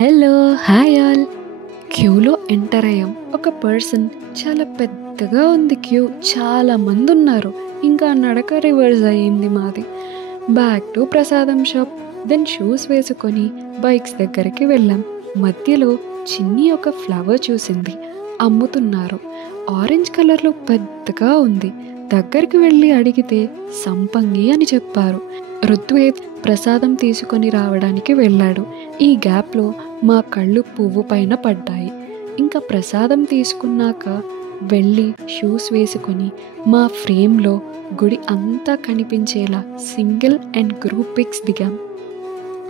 Hello! Hi all. క్యూలో enter అయ్యాం. ఒక పర్సన్ చాలా పెద్దగా ఉంది క్యూ. చాలా మందున్నారు. ఇంకా నడక రివర్స్ అయ్యింది మాది. బ్యాక్ టు ప్రసాదం షాప్. దెన్ షూస్ వేసుకొని బైక్స్ దగ్గరికి వెళ్ళాం. మధ్యలో చిన్ని ఒక ఫ్లవర్ చూసింది. అమ్ముతున్నారు. ఆరెంజ్ కలర్‌లో పెద్దగా ఉంది. దగ్గరికి వెళ్ళి అడిగితే సంపంగి అని చెప్పారు. రుత్వేద్ ప్రసాదం తీసుకొని రావడానికి వెళ్ళాడు. ఈ గ్యాప్‌లో మా కళ్ళు పువ్వు పైన పడ్డాయి. ఇంకా ప్రసాదం తీసుకున్నాక వెళ్ళి షూస్ వేసుకొని మా ఫ్రేమ్‌లో గుడి అంతా కనిపించేలా సింగిల్ అండ్ గ్రూప్ పిక్స్ దిగాం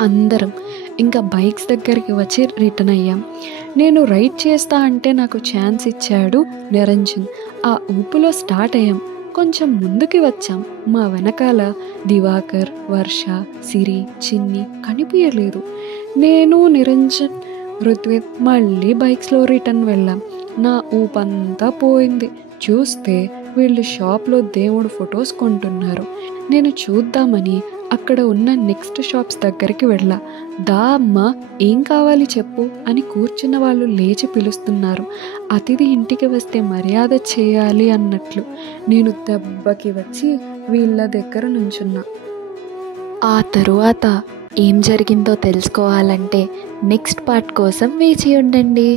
అందరం. ఇంకా బైక్స్ దగ్గరికి వచ్చి రిటర్న్ అయ్యాం. నేను రైడ్ చేస్తా అంటే నాకు ఛాన్స్ ఇచ్చాడు నిరంజన్. ఆ ఊపులో స్టార్ట్ అయ్యాం. కొంచెం ముందుకి వచ్చాం. మా వెనకాల దివాకర్, వర్ష, సిరి, చిన్ని కనిపించలేదు. నేను, నిరంజన్, రుత్విక్ మళ్ళీ బైక్స్లో రిటర్న్ వెళ్ళాం. నా ఊపంతా పోయింది. చూస్తే వీళ్ళు షాప్లో దేవుడు ఫొటోస్ కొంటున్నారు. నేను చూద్దామని అక్కడ ఉన్న నెక్స్ట్ షాప్స్ దగ్గరికి వెళ్ళా. దా అమ్మ, ఏం కావాలి చెప్పు అని కూర్చున్న వాళ్ళు లేచి పిలుస్తున్నారు. అతిథి ఇంటికి వస్తే మర్యాద చేయాలి అన్నట్లు. నేను దెబ్బకి వచ్చి వీళ్ళ దగ్గర నుంచున్నా. ఆ తరువాత ఏం జరిగిందో తెలుసుకోవాలంటే నెక్స్ట్ పార్ట్ కోసం వేచి ఉండండి.